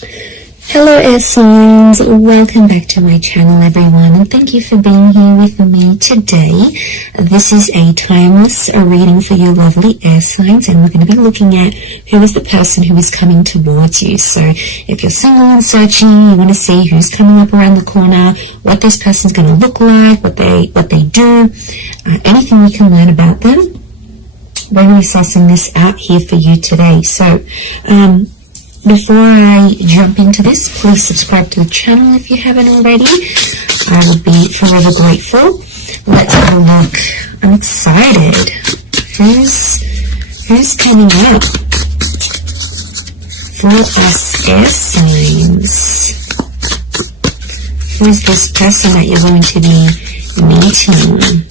Hello air signs, welcome back to my channel everyone, and thank you for being here with me today. This is a timeless reading for you lovely air signs, and we're going to be looking at who is the person who is coming towards you. So if you're single and searching, you want to see who's coming up around the corner, what this person's going to look like, what they do, anything you can learn about them. We're going to be sussing this out here for you today. So before I jump into this, please subscribe to the channel if you haven't already. I would be forever grateful. Let's have a look. I'm excited. Who's coming up for us air signs? Who's this person that you're going to be meeting?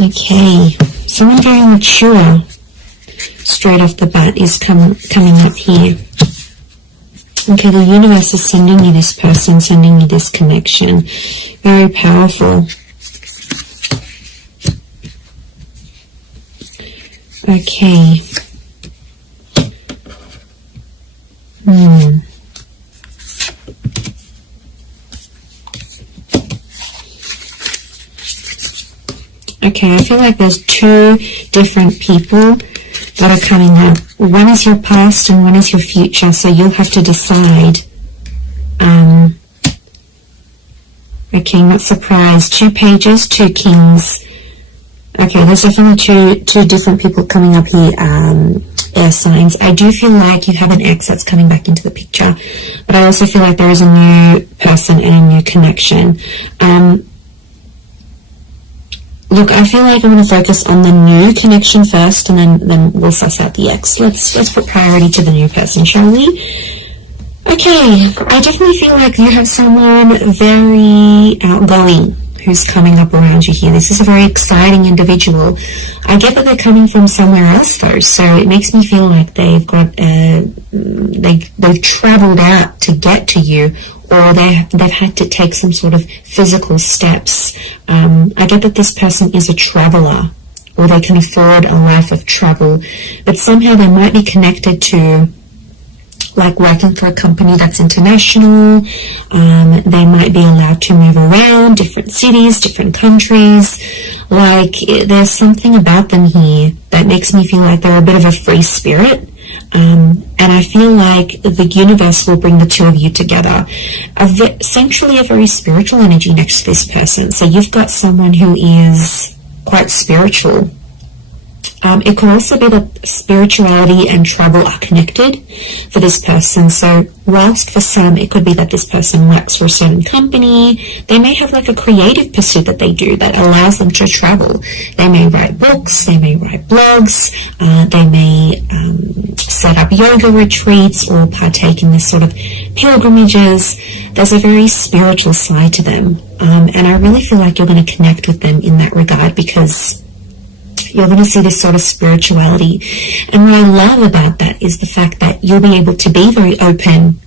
Okay, someone very mature straight off the bat is coming up here. Okay, the universe is sending you this person, sending you this connection. Very powerful. Okay. Okay, I feel like there's two different people that are coming up. One is your past and one is your future, so you'll have to decide. Okay, not surprised. 2 pages, 2 kings. Okay, there's definitely two different people coming up here, air signs. I do feel like you have an ex that's coming back into the picture, but I also feel like there is a new person and a new connection. Look, I feel like I'm going to focus on the new connection first, and then we'll suss out the ex. Let's put priority to the new person, shall we? Okay, I definitely feel like you have someone very outgoing who's coming up around you here. This is a very exciting individual. I get that they're coming from somewhere else though, so it makes me feel like they've got they've traveled out to get to you, or they've had to take some sort of physical steps. I get that this person is a traveler, or they can afford a life of travel, but somehow they might be connected to, like, working for a company that's international. They might be allowed to move around different cities, different countries. Like, there's something about them here that makes me feel like they're a bit of a free spirit. And I feel like the universe will bring the two of you together. Essentially a very spiritual energy next to this person. So you've got someone who is quite spiritual. It could also be that spirituality and travel are connected for this person. So whilst for some it could be that this person works for a certain company, they may have like a creative pursuit that they do that allows them to travel. They may write books, they may write blogs, they may set up yoga retreats or partake in this sort of pilgrimages. There's a very spiritual side to them, and I really feel like you're going to connect with them in that regard, because you're going to see this sort of spirituality. And what I love about that is the fact that you'll be able to be very open,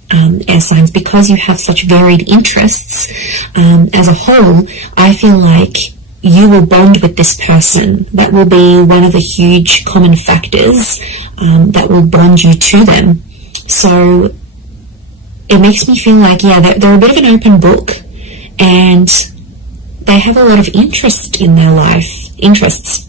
air signs, because you have such varied interests. As a whole, I feel like you will bond with this person. That will be one of the huge common factors that will bond you to them. So it makes me feel like, yeah, they're a bit of an open book, and they have a lot of interest in their life, interests.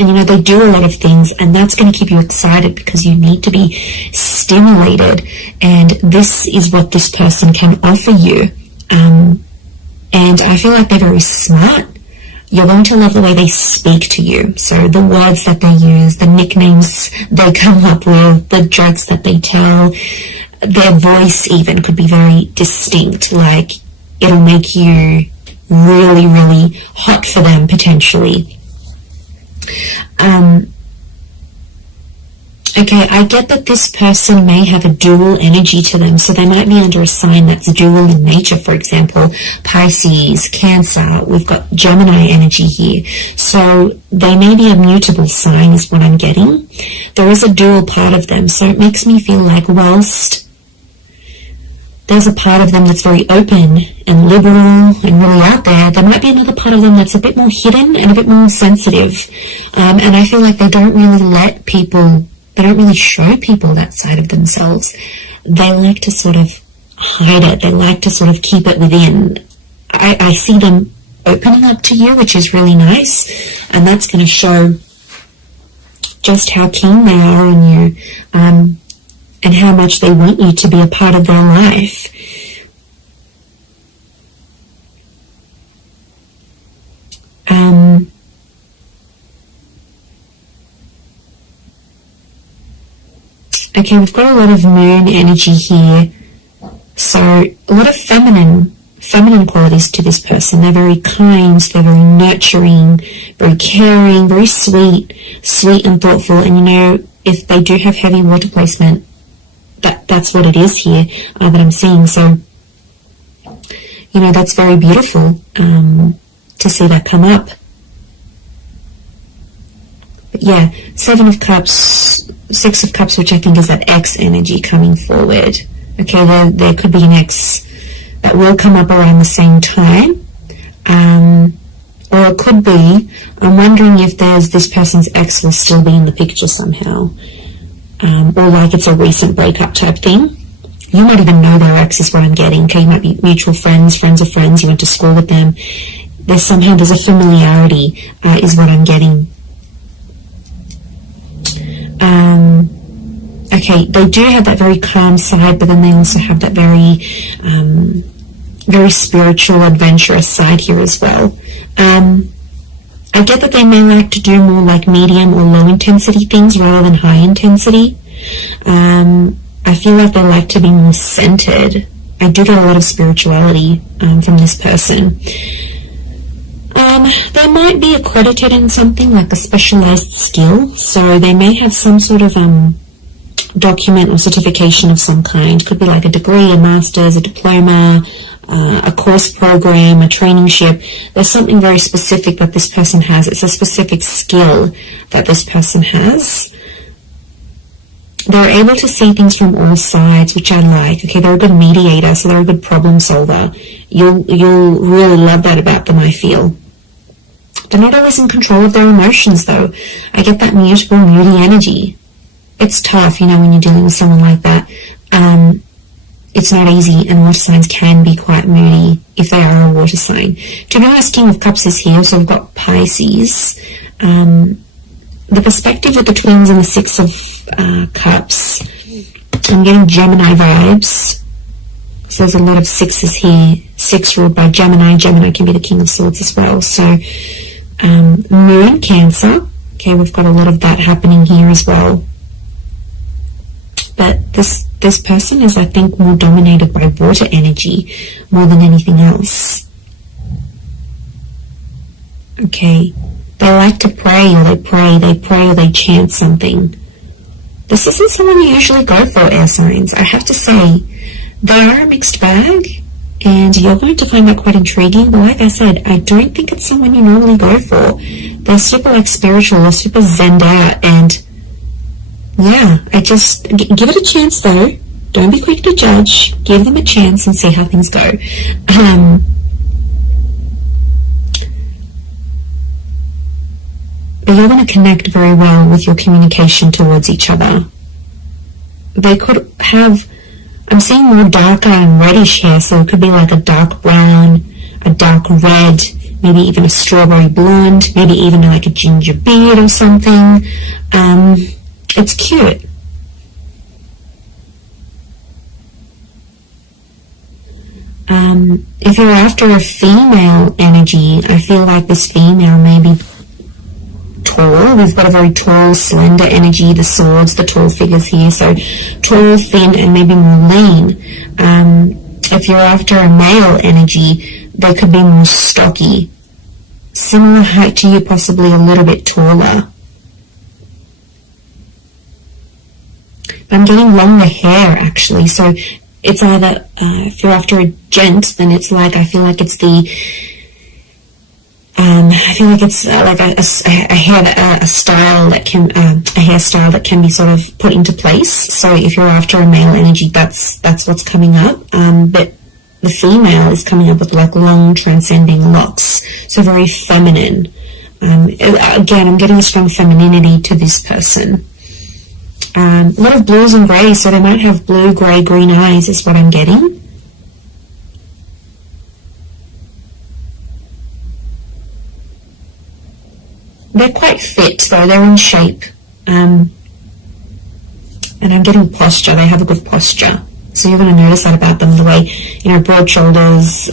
And, you know, they do a lot of things, and that's going to keep you excited because you need to be stimulated. And this is what this person can offer you. And I feel like they're very smart. You're going to love the way they speak to you. So the words that they use, the nicknames they come up with, the jokes that they tell, their voice even could be very distinct. Like, it'll make you really, really hot for them potentially. Okay, I get that this person may have a dual energy to them, so they might be under a sign that's dual in nature. For example, Pisces, Cancer, we've got Gemini energy here. So they may be a mutable sign is what I'm getting. There is a dual part of them, so it makes me feel like whilst there's a part of them that's very open and liberal and really out there. There might be another part of them that's a bit more hidden and a bit more sensitive. And I feel like they don't really show people that side of themselves. They like to sort of hide it. They like to sort of keep it within. I see them opening up to you, which is really nice. And that's going to show just how keen they are on you, and how much they want you to be a part of their life. Okay, we've got a lot of moon energy here. So a lot of feminine qualities to this person. They're very kind, they're very nurturing, very caring, very sweet and thoughtful. And you know, if they do have heavy water placement, that's what it is here that I'm seeing. So, you know, that's very beautiful to see that come up. But yeah, 7 of Cups, 6 of Cups, which I think is that X energy coming forward. Okay, there could be an X that will come up around the same time. Or it could be, I'm wondering if this person's ex will still be in the picture somehow. Or like it's a recent breakup type thing. You might even know their ex is what I'm getting. Okay, you might be mutual friends of friends, you went to school with them. There's a familiarity, is what I'm getting. Okay, they do have that very calm side, but then they also have that very spiritual, adventurous side here as well. I get that they may like to do more like medium or low intensity things rather than high intensity. I feel like they like to be more centered. I do get a lot of spirituality from this person. They might be accredited in something like a specialized skill, so they may have some sort of document or certification of some kind. Could be like a degree, a master's, a diploma, a course program, a traineeship. There's something very specific that this person has. It's a specific skill that this person has. They're able to see things from all sides, which I like. Okay, they're a good mediator, so they're a good problem solver. You'll really love that about them, I feel. They're not always in control of their emotions, though. I get that mutable, moody energy. It's tough, you know, when you're dealing with someone like that. It's not easy, and water signs can be quite moody if they are a water sign. To be honest, King of Cups is here, so we've got Pisces. The perspective with the twins and the 6 of Cups, I'm getting Gemini vibes. So there's a lot of 6s here. 6 ruled by Gemini. Gemini can be the King of Swords as well. So Moon, Cancer. Okay, we've got a lot of that happening here as well. But this person is, I think, more dominated by water energy more than anything else. Okay, they like to pray, or they pray or they chant something. This isn't someone you usually go for, air signs. I have to say, they are a mixed bag, and you're going to find that quite intriguing. But like I said, I don't think it's someone you normally go for. They're super like spiritual or super zenned out, and yeah, I just give it a chance though. Don't be quick to judge. Give them a chance and see how things go. But you're going to connect very well with your communication towards each other. They could have, I'm seeing more darker and reddish hair, so it could be like a dark brown, a dark red, maybe even a strawberry blonde, maybe even like a ginger beard or something. It's cute. If you're after a female energy, I feel like this female may be tall. We've got a very tall, slender energy, the swords, the tall figures here. So tall, thin, and maybe more lean. If you're after a male energy, they could be more stocky. Similar height to you, possibly a little bit taller. I'm getting longer hair, actually. So it's either, if you're after a gent, then it's like, I feel like it's the I feel like it's like a style that can a hairstyle that can be sort of put into place. So if you're after a male energy, that's what's coming up. But the female is coming up with like long transcending locks, so very feminine. Again, I'm getting a strong femininity to this person. A lot of blues and greys, so they might have blue, grey, green eyes is what I'm getting. They're quite fit though, they're in shape. And I'm getting posture, they have a good posture. So you're going to notice that about them, the way, you know, broad shoulders,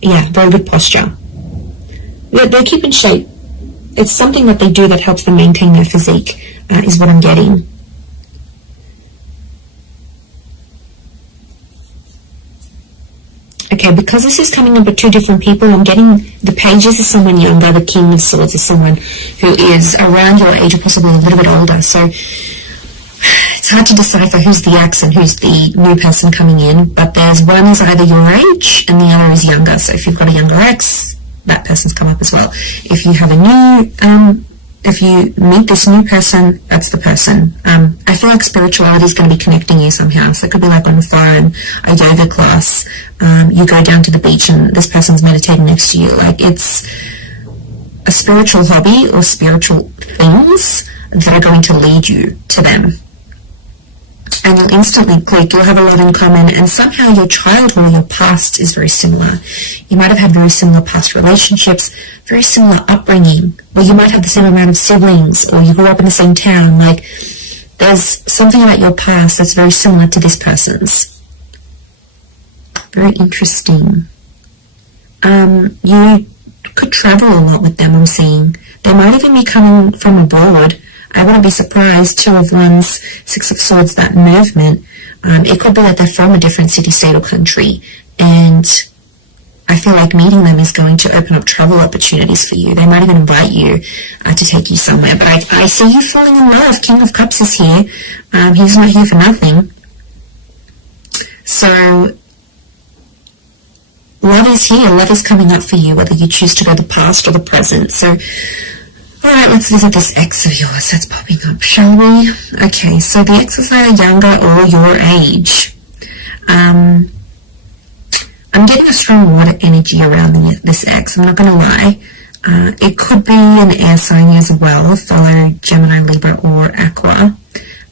yeah, very good posture. They keep in shape. It's something that they do that helps them maintain their physique, is what I'm getting. Okay, because this is coming up with two different people, I'm getting the pages is someone younger, the King of Swords is someone who is around your age or possibly a little bit older. So it's hard to decipher who's the ex and who's the new person coming in, but there's one is either your age and the other is younger. So if you've got a younger ex, that person's come up as well. If you have a new, if you meet this new person, that's the person. I feel like spirituality is going to be connecting you somehow. So it could be like on the phone, a yoga class, you go down to the beach and this person's meditating next to you. Like it's a spiritual hobby or spiritual things that are going to lead you to them. And you'll instantly click, you'll have a lot in common, and somehow your childhood or your past is very similar. You might have had very similar past relationships, very similar upbringing, or you might have the same amount of siblings, or you grew up in the same town. Like, there's something about your past that's very similar to this person's. Very interesting. You could travel a lot with them, I'm seeing. They might even be coming from abroad. I wouldn't be surprised. Two of Wands, Six of Swords, that movement. It could be that they're from a different city, state, or country. And I feel like meeting them is going to open up travel opportunities for you. They might even invite you to take you somewhere. But I see you falling in love. King of Cups is here. He's not here for nothing. So love is here. Love is coming up for you, whether you choose to go the past or the present. So alright, let's visit this ex of yours that's popping up, shall we? Okay, so the ex is either younger or your age. I'm getting a strong water energy around this ex, I'm not going to lie. It could be an air sign as well, follow Gemini, Libra, or Aqua.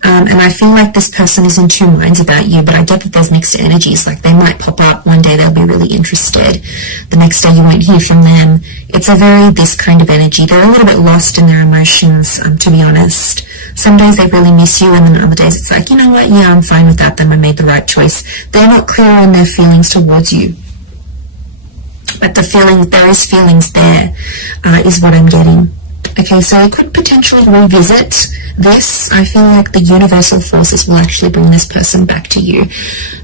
And I feel like this person is in two minds about you, but I get that there's mixed energies. Like, they might pop up one day, they'll be really interested. The next day you won't hear from them. It's a very this kind of energy. They're a little bit lost in their emotions, to be honest. Some days they really miss you, and then other days it's like, you know what, yeah, I'm fine with that, then I made the right choice. They're not clear on their feelings towards you. But the feeling, there is feelings there, is what I'm getting. Okay, so I could potentially revisit this. I feel like the universal forces will actually bring this person back to you.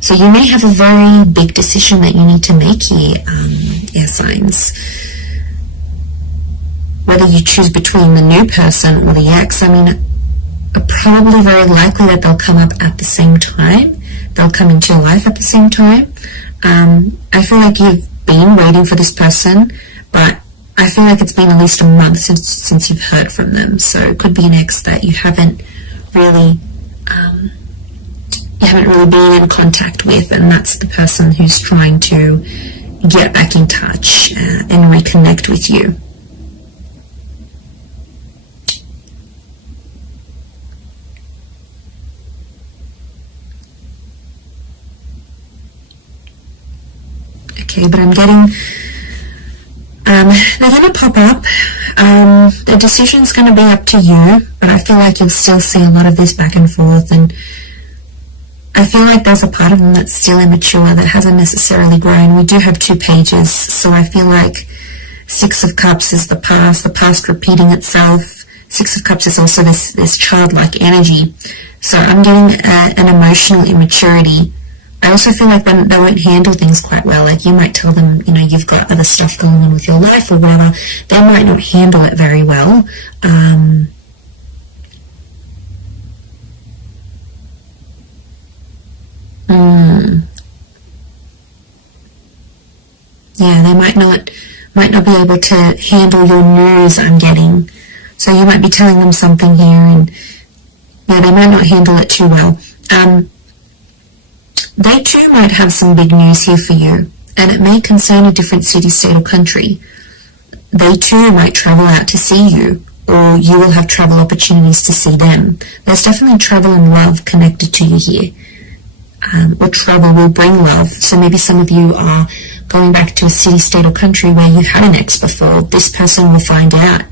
So you may have a very big decision that you need to make here, air signs. Whether you choose between the new person or the ex, I mean, probably very likely that they'll come up at the same time. They'll come into your life at the same time. I feel like you've been waiting for this person, but I feel like it's been at least a month since you've heard from them. So it could be an ex that you haven't really been in contact with, and that's the person who's trying to get back in touch and reconnect with you. Okay, but I'm getting they're going to pop up. The decision's going to be up to you, but I feel like you'll still see a lot of this back and forth, and I feel like there's a part of them that's still immature, that hasn't necessarily grown. We do have two pages, so I feel like Six of Cups is the past repeating itself. Six of Cups is also this childlike energy. So I'm getting an emotional immaturity. I also feel like they won't handle things quite well. Like, you might tell them, you know, you've got other stuff going on with your life or whatever. They might not handle it very well. Yeah, they might not might not be able to handle your news, I'm getting. So you might be telling them something here, and yeah, they might not handle it too well. They too might have some big news here for you, and it may concern a different city, state, or country. They too might travel out to see you, or you will have travel opportunities to see them. There's definitely travel and love connected to you here. Or travel will bring love. So maybe some of you are going back to a city, state, or country where you had an ex before. This person will find out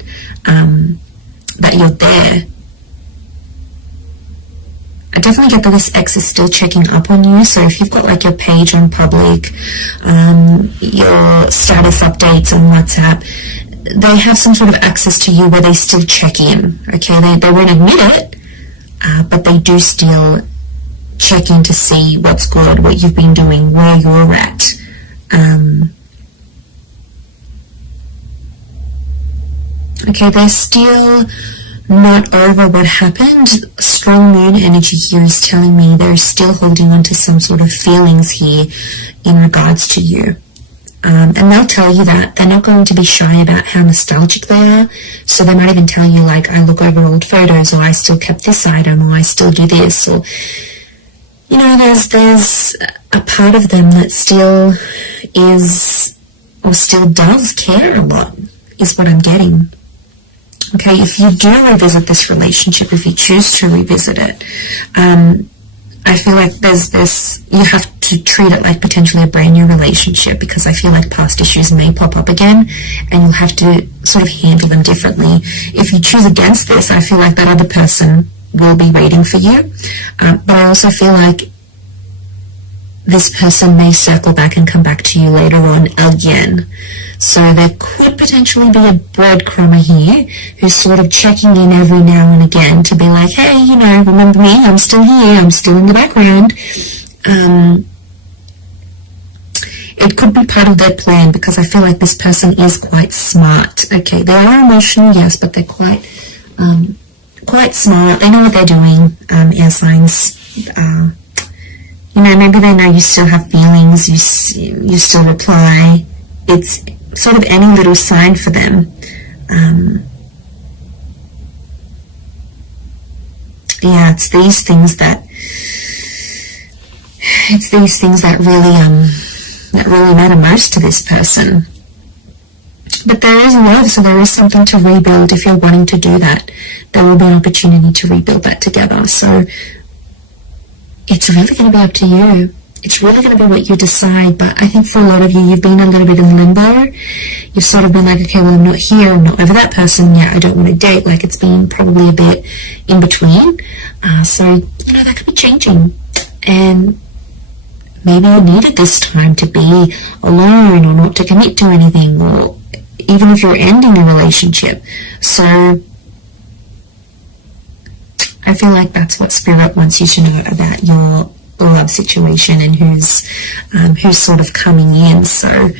that you're there. I definitely get that this ex is still checking up on you. So if you've got like your page on public, your status updates on WhatsApp, they have some sort of access to you where they still check in. Okay, they won't admit it, but they do still check in to see what's good, what you've been doing, where you're at. Okay, they're still not over what happened. Strong moon energy here is telling me they're still holding on to some sort of feelings here in regards to you. And they'll tell you that. They're not going to be shy about how nostalgic they are. So they might even tell you, like, I look over old photos, or I still kept this item, or I still do this, or, you know, there's a part of them that still is, or still does care a lot, is what I'm getting. Okay, if you do revisit this relationship, if you choose to revisit it, I feel like there's this, you have to treat it like potentially a brand new relationship, because I feel like past issues may pop up again and you'll have to sort of handle them differently. If you choose against this, I feel like that other person will be waiting for you. But I also feel like this person may circle back and come back to you later on again. So there could potentially be a breadcrumber here who's sort of checking in every now and again to be like, hey, you know, remember me? I'm still here. I'm still in the background. It could be part of their plan, because I feel like this person is quite smart. Okay, they are emotional, yes, but they're quite smart. They know what they're doing. Air signs. You know, maybe they know you still have feelings. You still reply. It's sort of any little sign for them. Yeah, it's these things that really matter most to this person. But there is love, so there is something to rebuild. If you're wanting to do that, there will be an opportunity to rebuild that together. So it's really going to be up to you. It's really going to be what you decide. But I think for a lot of you, you've been a little bit in limbo. You've sort of been like, okay, well, I'm not here, I'm not over that person yet, I don't want to date. Like, it's been probably a bit in between. So, you know, that could be changing. And maybe you needed this time to be alone, or not to commit to anything, or even if you're ending a relationship. So I feel like that's what Spirit wants you to know about your love situation and who's sort of coming in. So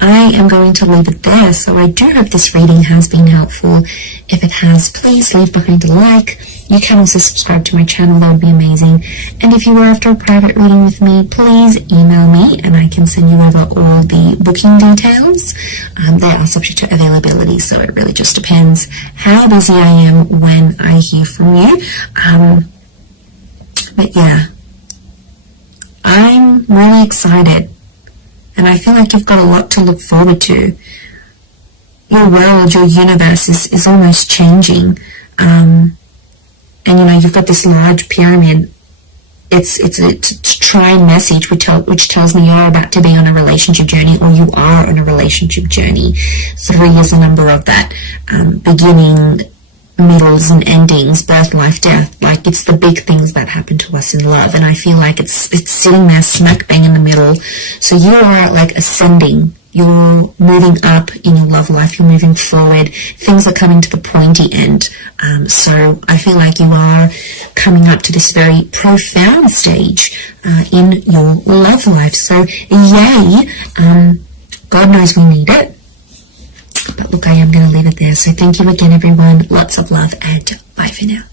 I am going to leave it there. So I do hope this reading has been helpful. If it has, please leave behind a like. You can also subscribe to my channel, that would be amazing. And if you are after a private reading with me, please email me and I can send you over all the booking details. They are subject to availability, so it really just depends how busy I am when I hear from you. But yeah, I'm really excited. And I feel like you've got a lot to look forward to. Your world, your universe is almost changing. And you know, you've got this large pyramid. It's a trine message which tells me you're about to be on a relationship journey, or you are on a relationship journey. 3 is a number of that. Beginning, middles and endings, birth, life, death. Like, it's the big things that happen to us in love, and I feel like it's sitting there smack bang in the middle. So you are like ascending, you're moving up in your love life, you're moving forward, things are coming to the pointy end. So I feel like you are coming up to this very profound stage in your love life. So yay, God knows we need it. But look, I am going to leave it there. So thank you again, everyone. Lots of love, and bye for now.